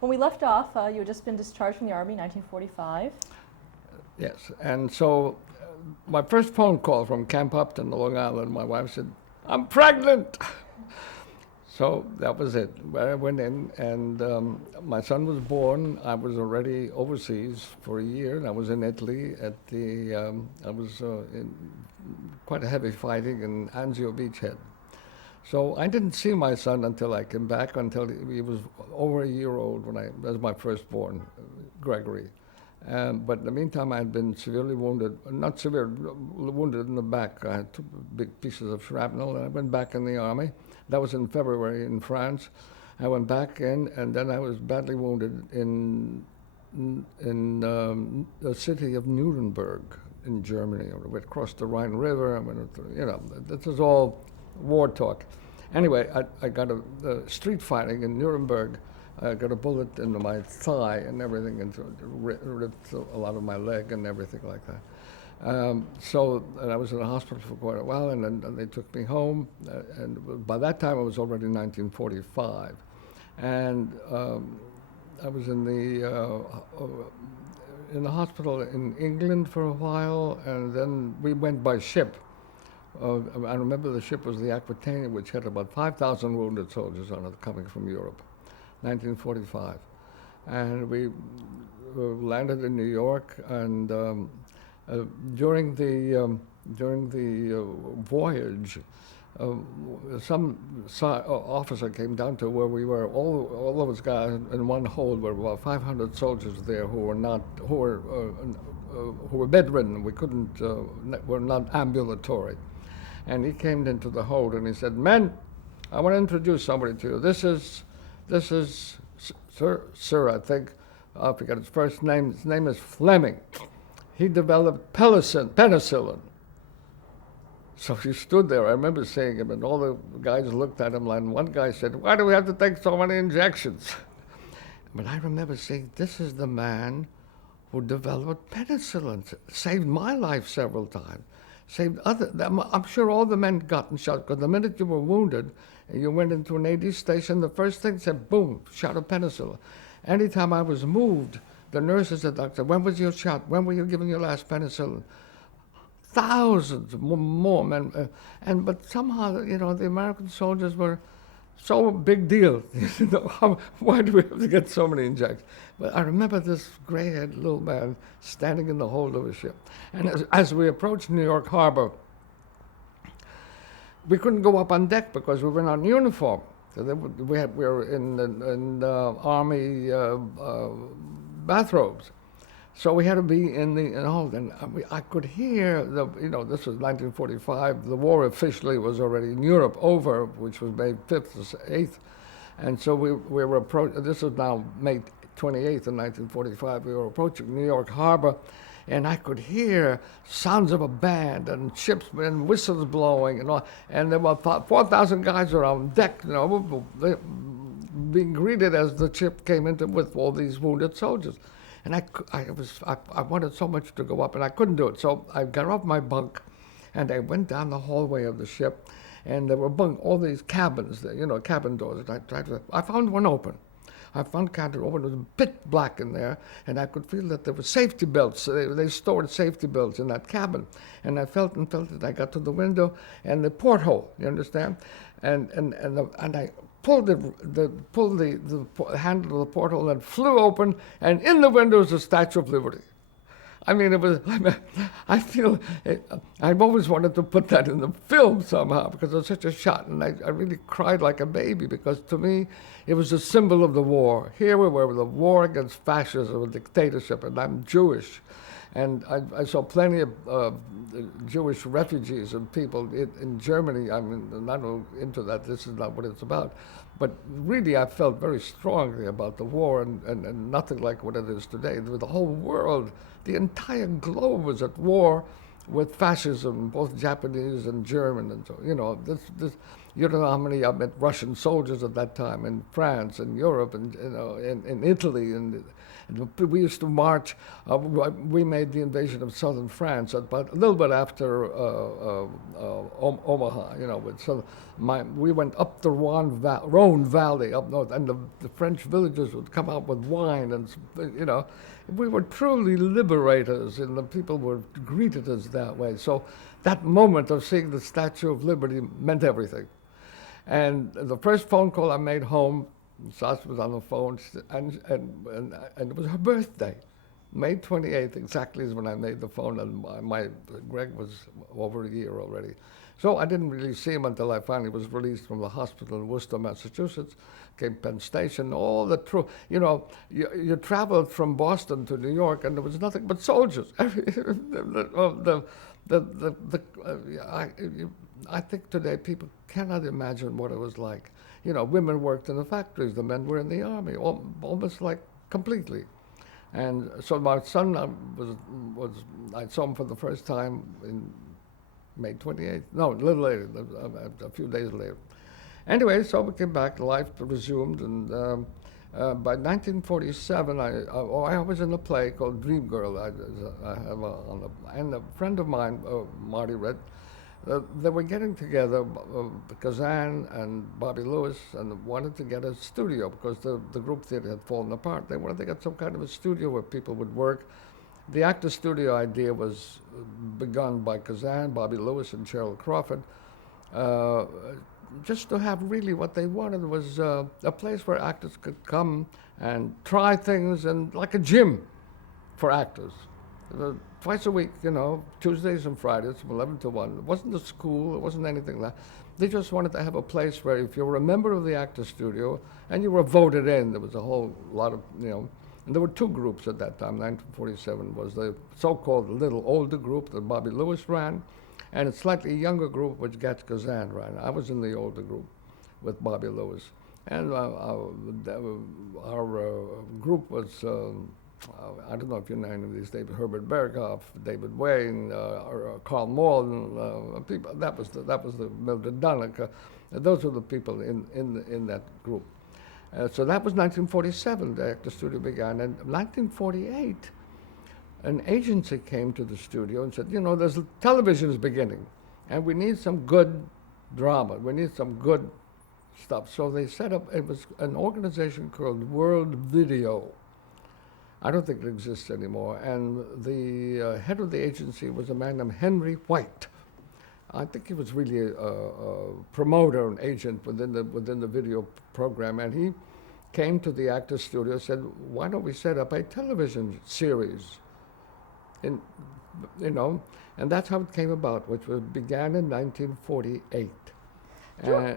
When we left off, you had just been discharged from the Army in 1945. Yes, and so my first phone call from Camp Upton, Long Island, my wife said, "I'm pregnant." So that was it. Where I went in, and my son was born. I was already overseas for a year. I was in Italy at the. I was in quite a heavy fighting in Anzio Beachhead. So I didn't see my son until I came back, until he was over a year old when that was my firstborn, Gregory. But in the meantime, I had been severely wounded, not severe, wounded in the back. I had two big pieces of shrapnel, and I went back in the Army. That was in February in France. I went back in, and then I was badly wounded in the city of Nuremberg in Germany. I went across the Rhine River. I went, this is all war talk. Anyway, I got a street fighting in Nuremberg. I got a bullet into my thigh and everything, and ripped a lot of my leg and everything like that. And I was in the hospital for quite a while, and then they took me home. And by that time, it was already 1945. And I was in the hospital in England for a while, and then we went by ship. I remember the ship was the Aquitania, which had about 5,000 wounded soldiers on it coming from Europe, 1945. And we landed in New York, and during the voyage, some officer came down to where we were. All of us guys in one hold. Were about 500 soldiers there who were bedridden. We couldn't. Were not ambulatory. And he came into the hold and he said, "Men, I want to introduce somebody to you. This is Sir, I think. I forget his first name. His name is Fleming. He developed penicillin." So he stood there. I remember seeing him, and all the guys looked at him, and one guy said, "Why do we have to take so many injections?" But I remember saying, "This is the man who developed penicillin. Saved my life several times. Saved other. I'm sure all the men got shot, because the minute you were wounded and you went into an AD station, the first thing said, boom, shot of penicillin. Anytime I was moved, the nurses, the doctor, when was your shot? When were you given your last penicillin? Thousands more men. But somehow, the American soldiers were so big deal. Why do we have to get so many injections? But I remember this gray-haired little man standing in the hold of a ship. And as we approached New York Harbor, we couldn't go up on deck because we were not in uniform. So we were in Army bathrobes. So we had to be in the hold, and I could hear this was 1945. The war officially was already in Europe over, which was May 5th or 8th, and so we were approaching. This is now May 28th in 1945. We were approaching New York Harbor, and I could hear sounds of a band and ships and whistles blowing and all. And there were 4,000 guys around deck, being greeted as the ship came into with all these wounded soldiers. And I wanted so much to go up, and I couldn't do it. So I got off my bunk, and I went down the hallway of the ship, and there were all these cabins, cabin doors. And I found one open. I found cabin open. It was a bit black in there, and I could feel that there were safety belts. They stored safety belts in that cabin, and I felt it. I got to the window and the porthole. You understand? And I pulled the handle of the porthole, and flew open, and in the window was the Statue of Liberty. I mean, I feel, I've always wanted to put that in the film somehow, because it was such a shot, and I really cried like a baby, because to me, it was a symbol of the war. Here we were with a war against fascism and dictatorship, and I'm Jewish. And I saw plenty of Jewish refugees and people in Germany. I mean, I'm not into that. This is not what it's about. But really, I felt very strongly about the war, and nothing like what it is today. The whole world, the entire globe was at war with fascism, both Japanese and German. And so, You don't know how many I met Russian soldiers at that time in France and Europe and in Italy and we used to march. We made the invasion of southern France about a little bit after Omaha. So we went up the Rhone Valley up north, and the French villagers would come out with wine, and we were truly liberators, and the people were greeted us that way. So that moment of seeing the Statue of Liberty meant everything. And the first phone call I made home, Sas was on the phone, and it was her birthday. May 28th exactly is when I made the phone, and Greg was over a year already. So I didn't really see him until I finally was released from the hospital in Worcester, Massachusetts, came Penn Station, all the you traveled from Boston to New York, and there was nothing but soldiers. I think today people cannot imagine what it was like. Women worked in the factories, the men were in the army, almost like completely. And so my son I saw him for the first time in May 28th. No, a little later, a few days later. Anyway, so we came back, life resumed, and by 1947, I was in a play called Dream Girl. And a friend of mine, Marty Red, they were getting together, Kazan and Bobby Lewis, and wanted to get a studio because the group theater had fallen apart. They wanted to get some kind of a studio where people would work. The actor studio idea was begun by Kazan, Bobby Lewis, and Cheryl Crawford. Just to have really what they wanted was a place where actors could come and try things, and like a gym for actors. Twice a week, Tuesdays and Fridays from 11 to 1. It wasn't a school, it wasn't anything like that. They just wanted to have a place where if you were a member of the actor studio and you were voted in, there was a whole lot of, and there were two groups at that time. 1947 was the so-called little older group that Bobby Lewis ran, and a slightly younger group which Gat Kazan ran. I was in the older group with Bobby Lewis. And our group was, I don't know if you know any of these, Herbert Berghoff, David Wayne, or Carl Malden, people. That was the Mildred Donica. Those were the people in that group. So that was 1947. The actor studio began. And 1948, an agency came to the studio and said, there's television's beginning, and we need some good drama. We need some good stuff. So they set up. It was an organization called World Video. I don't think it exists anymore. And the head of the agency was a man named Henry White. I think he was really a promoter, an agent within the video program. And he came to the Actors Studio and said, "Why don't we set up a television series?" And that's how it came about, which began in 1948. Do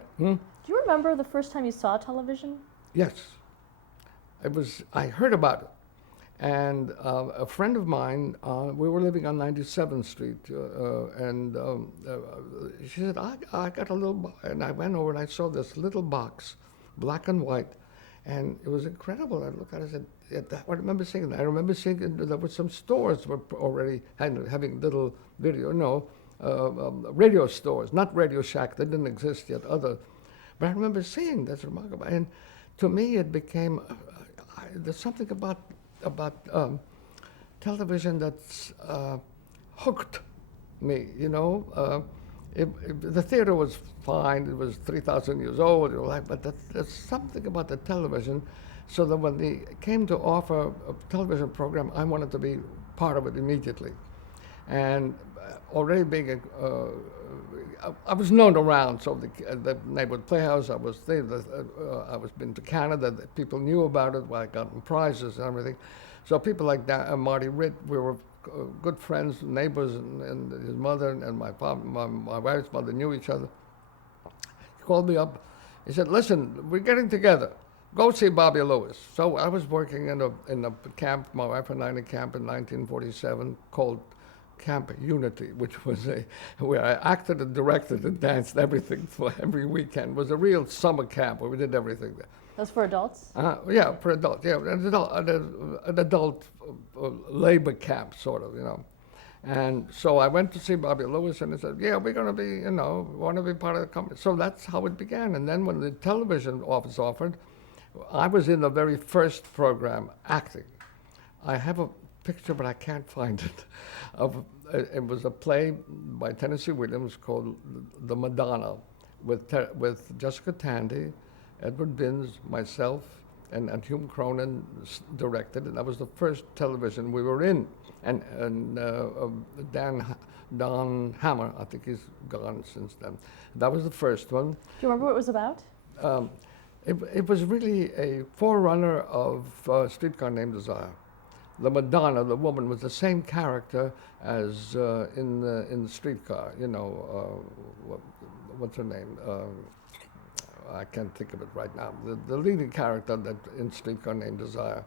you remember the first time you saw television? Yes. I heard about it. And a friend of mine, we were living on 97th Street, and she said, I got a little box. And I went over and I saw this little box, black and white, and it was incredible. I looked at it and said, I remember seeing that. I remember seeing there were some stores were already having little video, radio stores, not Radio Shack, they didn't exist yet, but I remember seeing that's remarkable. And to me, it became, there's something about television that's hooked me, the theater was fine, it was 3,000 years old, but there's something about the television, so that when they came to offer a television program, I wanted to be part of it immediately. And already being I was known around, so the neighborhood playhouse, I was been to Canada, people knew about it, I got prizes and everything. So people like that, Marty Ritt, we were good friends, neighbors, and his mother and my father, my wife's mother knew each other. He called me up, he said, "Listen, we're getting together. Go see Bobby Lewis." So I was working in a camp, my wife and I in a camp in 1947 called Camp Unity, which was where I acted and directed and danced everything for every weekend. It was a real summer camp where we did everything there. That's for adults? Yeah, for adults. Yeah, an adult labor camp, sort of, And so I went to see Bobby Lewis, and he said, "Yeah, we're going to be, want to be part of the company." So that's how it began. And then when the television office offered, I was in the very first program acting. I have a picture, but I can't find it. It was a play by Tennessee Williams called The Madonna, with Jessica Tandy, Edward Binns, myself, and Hume Cronin directed, and that was the first television we were in. And Don Hammer, I think he's gone since then. That was the first one. Do you remember what it was about? It was really a forerunner of Streetcar Named Desire. The Madonna, the woman, was the same character as in the Streetcar. What's her name? I can't think of it right now. The leading character that in Streetcar Named Desire.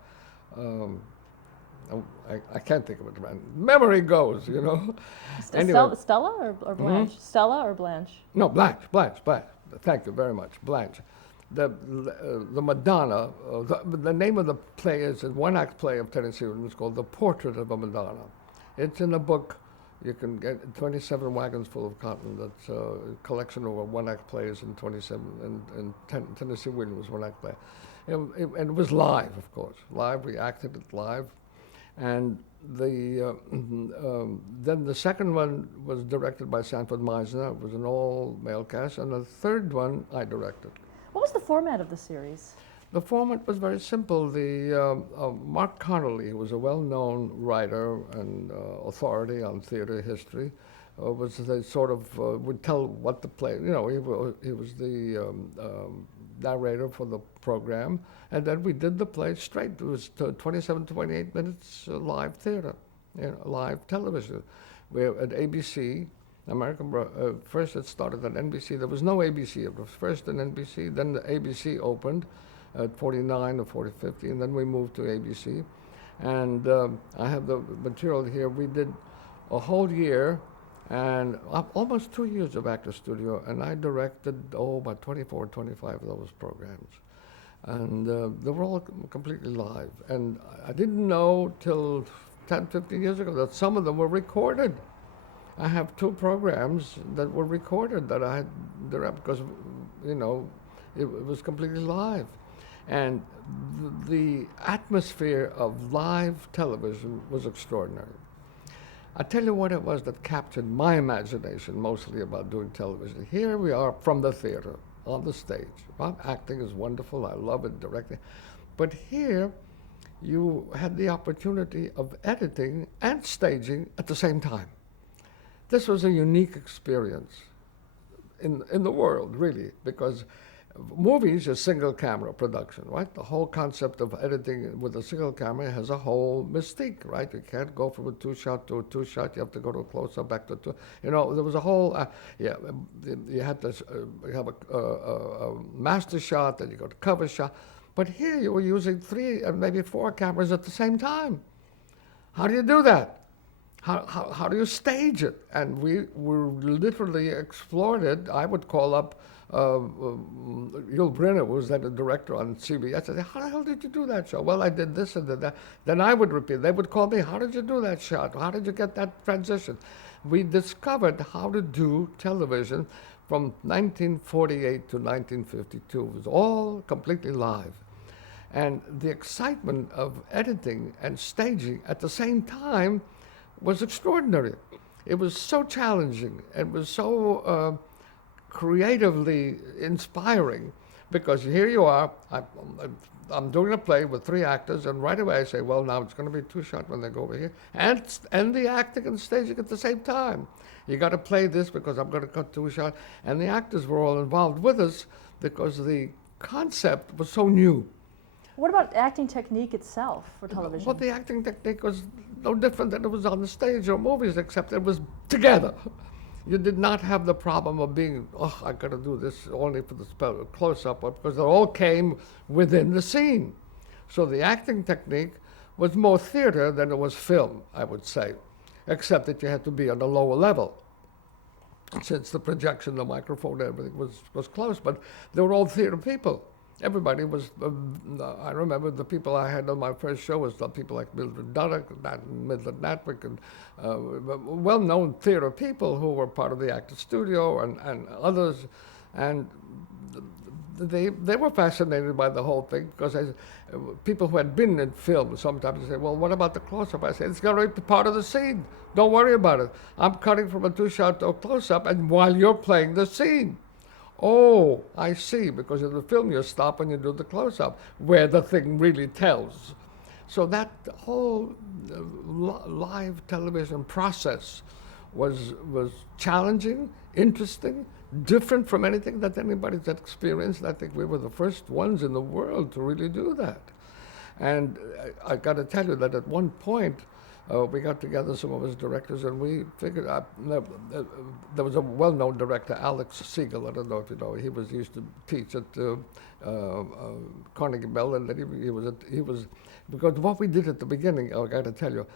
I can't think of it right. Memory goes, Anyway. Stella or Blanche? Stella or Blanche? No, Blanche. Thank you very much, Blanche. The Madonna, the name of the play is a one-act play of Tennessee Williams called The Portrait of a Madonna. It's in a book. You can get 27 Wagons Full of Cotton. That's a collection of one-act plays in 27, and Tennessee Williams one-act play. And it was live, of course. Live, we acted it live. And then the second one was directed by Sanford Meisner. It was an all-male cast. And the third one I directed. What was the format of the series? The format was very simple. Mark Connolly, who was a well-known writer and authority on theater history, was the sort of would tell what the play. He was the narrator for the program, and then we did the play straight. It was 27, 28 minutes live theater, live television. We're at ABC. First it started at NBC. There was no ABC. It was first at NBC, then the ABC opened at 49 or 40, 50, and then we moved to ABC. And I have the material here. We did a whole year and almost 2 years of Actor Studio, and I directed, about 24, 25 of those programs. And they were all completely live. And I didn't know till 10, 15 years ago that some of them were recorded. I have 2 programs that were recorded that I had directed because, it was completely live. And the atmosphere of live television was extraordinary. I tell you what it was that captured my imagination mostly about doing television. Here we are from the theater, on the stage. Acting is wonderful, I love it, directing. But here, you had the opportunity of editing and staging at the same time. This was a unique experience in the world, really, because movies is single camera production, right? The whole concept of editing with a single camera has a whole mystique, right? You can't go from a 2-shot to a 2-shot. You have to go to a close-up, back to a 2. There was a whole, you had to have a master shot, then you got a cover shot. But here you were using 3 and maybe 4 cameras at the same time. How do you do that? How do you stage it? And we literally explored it. I would call up Yul Brynner, who was then the director on CBS. I said, "How the hell did you do that show?" "Well, I did this and did that." Then I would repeat. They would call me, "How did you do that shot? How did you get that transition?" We discovered how to do television from 1948 to 1952. It was all completely live. And the excitement of editing and staging at the same time was extraordinary. It was so challenging. It was so creatively inspiring, because here you are, I'm doing a play with 3 actors, and right away I say, well, now it's going to be 2-shot when they go over here, and the acting and staging at the same time. You got to play this because I'm going to cut 2-shot, and the actors were all involved with us because the concept was so new. What about acting technique itself for television? Well, the acting technique was no different than it was on the stage or movies, except it was together. You did not have the problem of being, I got to do this only for the close-up, because it all came within the scene. So the acting technique was more theater than it was film, I would say, except that you had to be on a lower level. Since the projection, the microphone, everything was close, but they were all theater people. Everybody was, I remember the people I had on my first show was the people like Mildred Duddock, Mildred Natwick, and well-known theater people who were part of the Actors Studio and others. And they were fascinated by the whole thing because people who had been in film sometimes say, well, what about the close-up? I said, it's going to be part of the scene. Don't worry about it. I'm cutting from a two-shot to a close-up, and while you're playing the scene. Oh, I see, because in the film you stop and you do the close-up, where the thing really tells. So that whole live television process was challenging, interesting, different from anything that anybody's experienced. I think we were the first ones in the world to really do that. And I got to tell you that at one point, we got together, some of us directors, and we figured out, there was a well-known director, Alex Siegel, I don't know if you know, he used to teach at Carnegie Mellon, and he was, because what we did at the beginning, I got to tell you,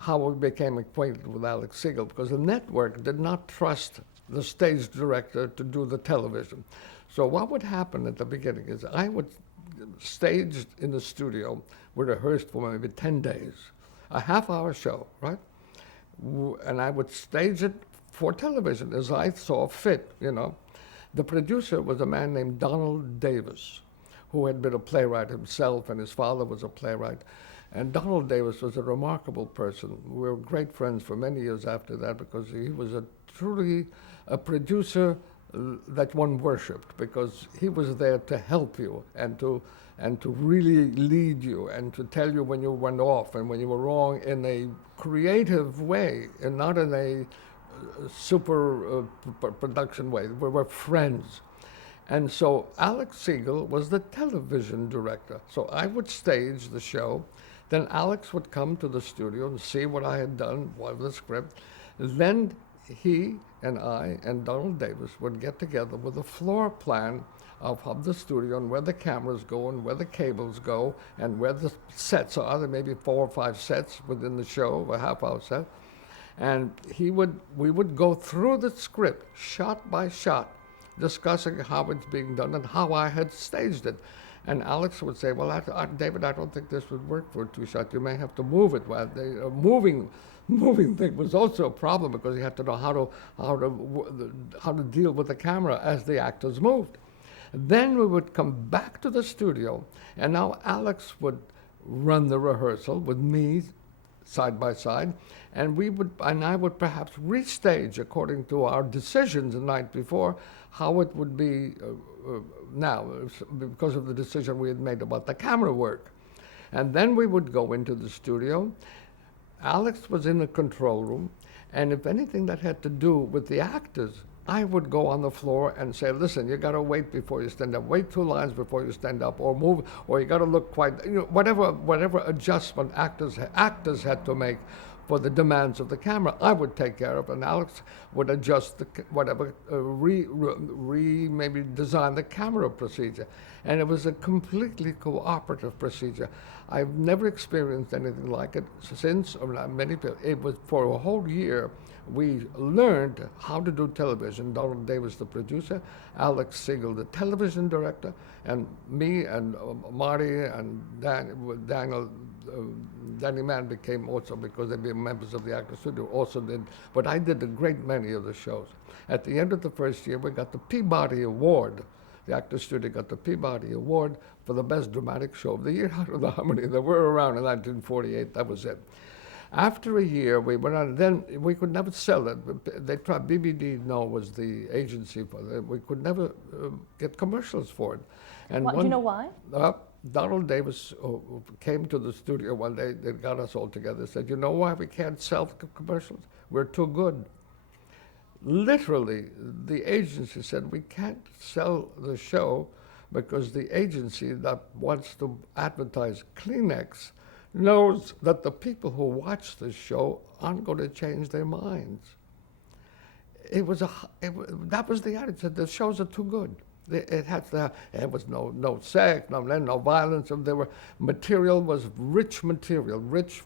how we became acquainted with Alex Siegel, because the network did not trust the stage director to do the television. So what would happen at the beginning is I would stage in the studio, we rehearsed for maybe 10 days, a half-hour show, right? And I would stage it for television as I saw fit, you know. The producer was a man named Donald Davis, who had been a playwright himself, and his father was a playwright. And Donald Davis was a remarkable person. We were great friends for many years after that because he was truly a producer that one worshipped, because he was there to help you and to really lead you and to tell you when you went off and when you were wrong in a creative way and not in a super production way. We were friends. And so Alex Siegel was the television director. So I would stage the show. Then Alex would come to the studio and see what I had done, what the script. Then he and I and Donald Davis would get together with a floor plan of the studio and where the cameras go and where the cables go and where the sets are. There may be 4 or 5 sets within the show, a half-hour set. And we would go through the script, shot by shot, discussing how it's being done and how I had staged it. And Alex would say, well, David, I don't think this would work for a 2-shot. You may have to move it. Well, the moving thing was also a problem because you had to know how to deal with the camera as the actors moved. Then we would come back to the studio, and now Alex would run the rehearsal with me side by side, and I would perhaps restage according to our decisions the night before how it would be now, because of the decision we had made about the camera work. And then we would go into the studio. Alex was in the control room, and if anything that had to do with the actors, I would go on the floor and say, listen, you got to wait before you stand up. Wait 2 lines before you stand up, or move, or you got to look quite, whatever adjustment actors had to make for the demands of the camera, I would take care of, and Alex would adjust maybe design the camera procedure. And it was a completely cooperative procedure. I've never experienced anything like it since, many people, it was for a whole year, we learned how to do television. Donald Davis, the producer, Alex Siegel, the television director, and me and Marty and Daniel, Danny Mann became also, because they were members of the Actors Studio, also did, but I did a great many of the shows. At the end of the first year, we got the Peabody Award. The Actors Studio got the Peabody Award for the best dramatic show of the year. I don't know how many there were around in 1948, that was it. After a year, we went on, then we could never sell it. They tried, BBD, was the agency for it. We could never get commercials for it. And do you know why? Donald Davis came to the studio one day, they got us all together, said, you know why we can't sell commercials? We're too good. Literally, the agency said, we can't sell the show because the agency that wants to advertise Kleenex knows that the people who watch the show aren't going to change their minds. That was the attitude. The shows are too good. It had to. There was no sex, no violence. Material was rich material, rich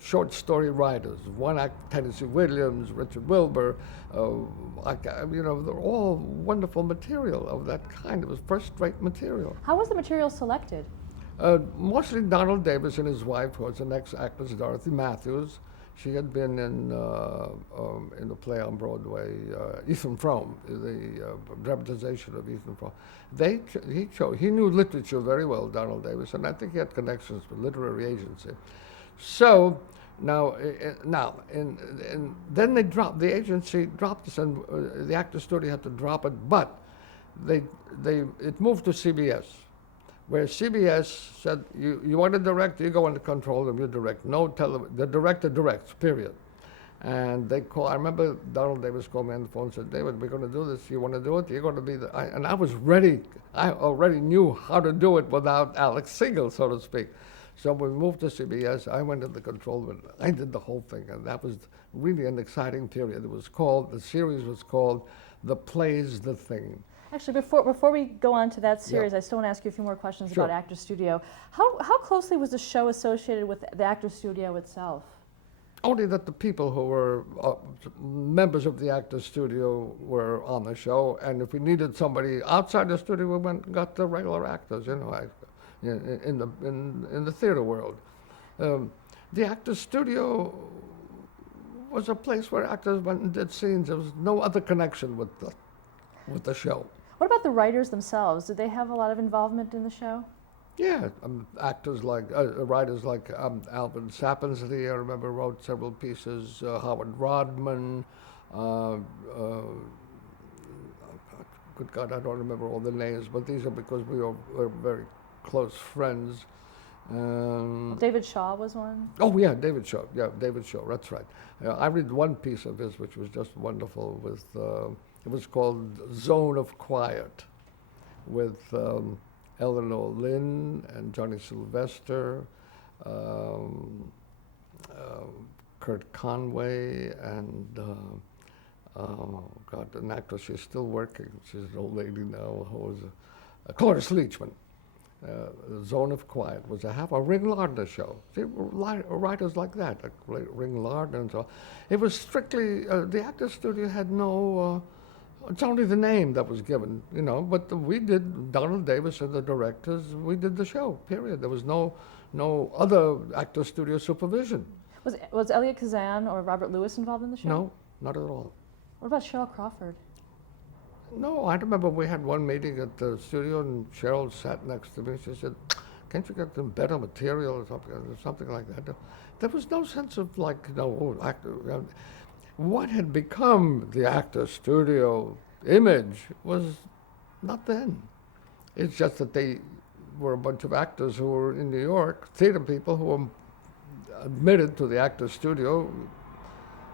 short story writers. One act, Tennessee Williams, Richard Wilbur, they're all wonderful material of that kind. It was first-rate material. How was the material selected? Mostly Donald Davis and his wife, who was an ex-actress, Dorothy Matthews. She had been in the play on Broadway, Ethan Frome, the dramatization of Ethan Frome. He knew literature very well, Donald Davis, and I think he had connections with literary agency. So then the agency dropped this, and the Actors Studio had to drop it, but it moved to CBS, where CBS said, you want to direct, you go into control room, you direct. No television, the director directs, period. And I remember Donald Davis called me on the phone and said, David, we're going to do this. You want to do it? You're going to be and I was ready. I already knew how to do it without Alex Siegel, so to speak. So when we moved to CBS, I went into the control room. I did the whole thing, and that was really an exciting period. The series was called The Play's the Thing. Actually, before we go on to that series, Yeah. I still want to ask you a few more questions Sure. about Actors Studio. How closely was the show associated with the Actors Studio itself? Only that the people who were members of the Actors Studio were on the show, and if we needed somebody outside the studio, we went and got the regular actors, in the theater world. The Actors Studio was a place where actors went and did scenes. There was no other connection with the show. What about the writers themselves? Did they have a lot of involvement in the show? Yeah, writers like Alvin Sapensley, I remember, wrote several pieces. Howard Rodman. Good God, I don't remember all the names, but these are because we were very close friends. David Shaw was one? Oh, yeah, David Shaw. Yeah, David Shaw, that's right. I read one piece of his, which was just wonderful. It was called Zone of Quiet, with Eleanor Lynn and Johnny Sylvester, Kurt Conway, and an actress. She's still working. She's an old lady now. Who was Cloris Leachman. Zone of Quiet was a Ring Lardner show. See, writers like that, like Ring Lardner and so on. It was strictly, the Actors Studio had no, it's only the name that was given, but we did, Donald Davis and the directors, we did the show, period. There was no other Actors Studio supervision. Was Elliot Kazan or Robert Lewis involved in the show? No, not at all. What about Cheryl Crawford? No, I remember we had one meeting at the studio, and Cheryl sat next to me. She said, "Can't you get some better material or something like that?" There was no sense of actor. What had become the Actors Studio image was not then. It's just that they were a bunch of actors who were in New York, theater people who were admitted to the Actors Studio.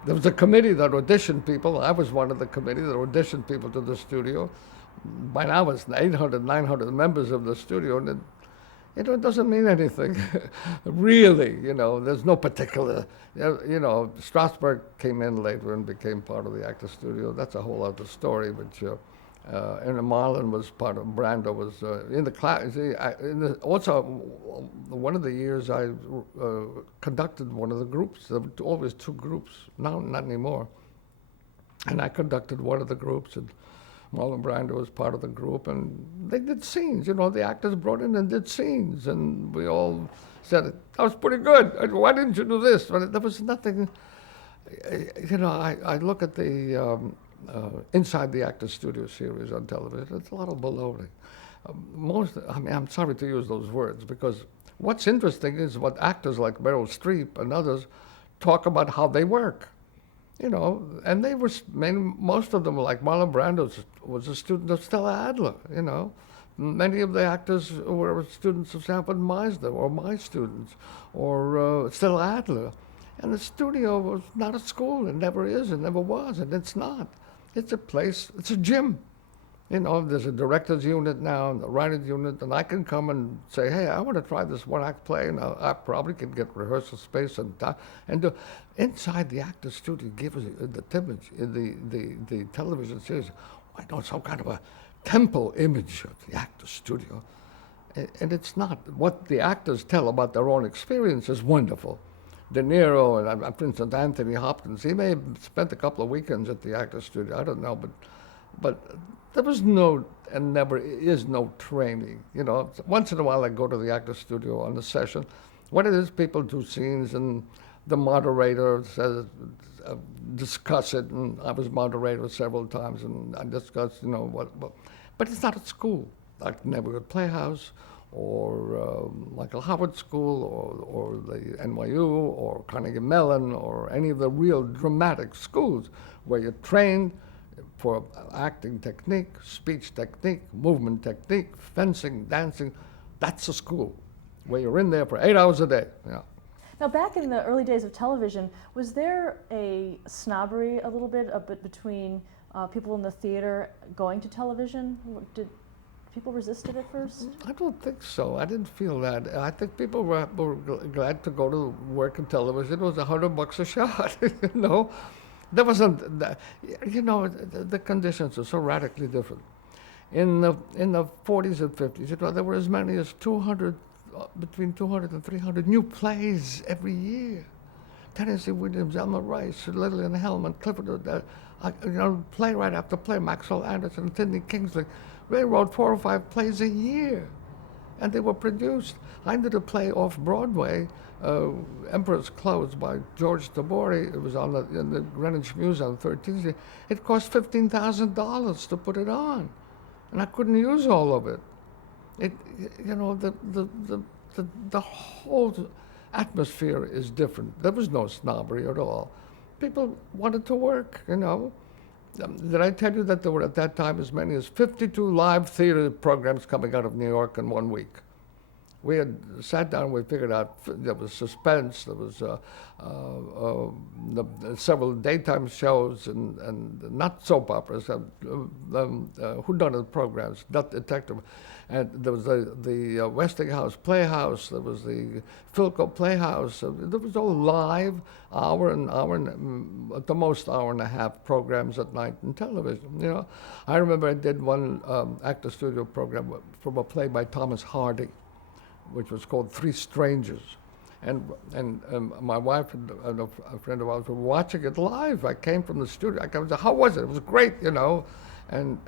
There was a committee that auditioned people. I was one of the committee that auditioned people to the studio. By now it's 800, 900 members of the studio, and it doesn't mean anything, really. There's no particular. Strasberg came in later and became part of the Actors Studio. That's a whole other story. But and Marlon was part of. Brando was in the class. Also, one of the years I conducted one of the groups. There were always two groups. Now, not anymore. And I conducted one of the groups, and Marlon Brando was part of the group, and they did scenes. The actors brought in and did scenes, and we all said, "That was pretty good. Why didn't you do this?" But there was nothing. I look at the Inside the Actors Studio series on television. It's a lot of baloney. I'm sorry to use those words, because what's interesting is what actors like Meryl Streep and others talk about how they work. And they were, most of them, like Marlon Brando, was a student of Stella Adler. Many of the actors were students of Sanford Meisner, or my students, or Stella Adler. And the studio was not a school. It never is. It never was. And it's not. It's a place. It's a gym. There's a director's unit now and a writer's unit, and I can come and say, "Hey, I want to try this one-act play," and I probably can get rehearsal space and do. Inside the Actors Studio, give us the image in the television series. I know some kind of a temple image of the Actors Studio, and it's not. What the actors tell about their own experience is wonderful, De Niro and for instance, Anthony Hopkins. He may have spent a couple of weekends at the Actors Studio. I don't know, but there was no and never is no training. You know, once in a while I go to the Actors Studio on a session. What it is, people do scenes and the moderator says, discuss it, and I was moderator several times, and I discussed, you know, what but it's not at school, like Neighborhood Playhouse, or Michael Howard School, or the NYU, or Carnegie Mellon, or any of the real dramatic schools where you're trained for acting technique, speech technique, movement technique, fencing, dancing. That's a school where you're in there for 8 hours a day. Yeah. Now, back in the early days of television, was there a snobbery a bit between people in the theater going to television? Did people resist it at first? I don't think so. I didn't feel that. I think people were glad to go to work in television. It was $100 a shot, you know. There wasn't, you know, the conditions are so radically different. In the 40s and 50s, you know, there were as many as 200, between 200 and 300 new plays every year. Tennessee Williams, Elmer Rice, Lillian Hellman, Clifford, you know, playwright after play, Maxwell Anderson, Sidney Kingsley. They wrote 4 or 5 plays a year, and they were produced. I did a play off Broadway, Emperor's Clothes by George Tabori. It was in the Greenwich Museum on 13th Street. It cost $15,000 to put it on, and I couldn't use all of it. You know, the whole atmosphere is different. There was no snobbery at all. People wanted to work, you know. Did I tell you that there were at that time as many as 52 live theater programs coming out of New York in 1 week? We had sat down and we figured out there was suspense, there was several daytime shows and not soap operas, whodunit programs, not detective. And there was the Westinghouse Playhouse, there was the Philco Playhouse. There was all live, hour and at the most hour and a half programs at night in television. You know, I remember I did one Actor Studio program from a play by Thomas Hardy, which was called Three Strangers. And my wife and a friend of ours were watching it live. I came from the studio. I said, how was it? It was great, you know. And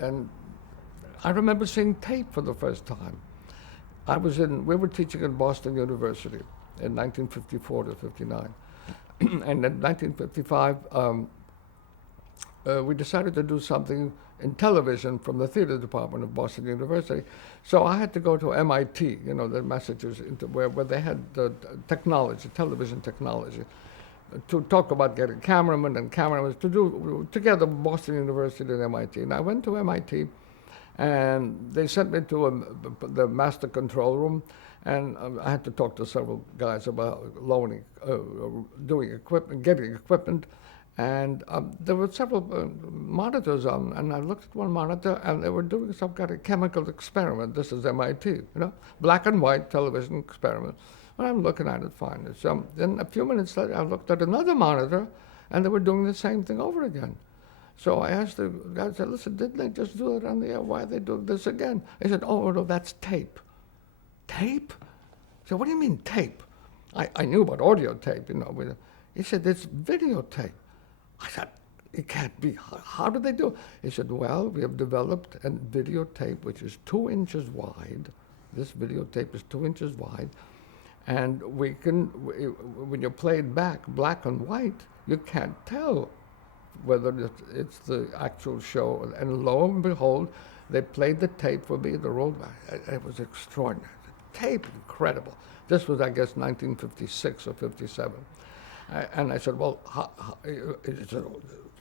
I remember seeing tape for the first time. We were teaching at Boston University in 1954 to 59. And in 1955, we decided to do something in television from the theater department of Boston University. So I had to go to MIT, you know, the Massachusetts, where they had technology, television technology, to talk about getting cameramen and cameramans to do together Boston University and MIT. And I went to MIT, and they sent me to the master control room, and I had to talk to several guys about loaning, doing equipment, getting equipment. And there were several monitors on, and I looked at one monitor, and they were doing some kind of chemical experiment. This is MIT, you know, black and white television experiment. And I'm looking at it fine. So then a few minutes later, I looked at another monitor, and they were doing the same thing over again. So I asked the guy, I said, listen, didn't they just do it on the air? Why are they doing this again? He said, oh, no, that's tape. Tape? So what do you mean tape? I knew about audio tape, you know. He said, it's videotape. I said, it can't be. How do they do it? He said, well, we have developed a videotape which is 2 inches wide. This videotape is 2 inches wide. And we can, when you play it back, black and white, you can't tell whether it's the actual show. And lo and behold, they played the tape for me, the roll back. It was extraordinary. The tape, incredible. This was, I guess, 1956 or 57. And I said, well, he said,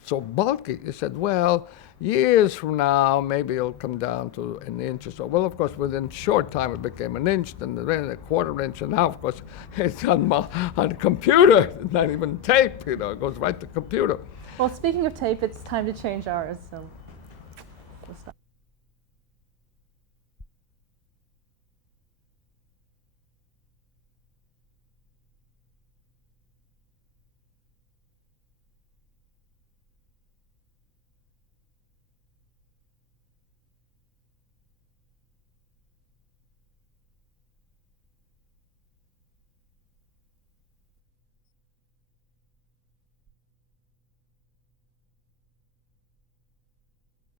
so bulky? He said, well, years from now, maybe it'll come down to an inch or so. Well, of course, within a short time, it became an inch, then a quarter inch, and now, of course, it's on the computer, not even tape, you know, it goes right to computer. Well, speaking of tape, it's time to change ours. So.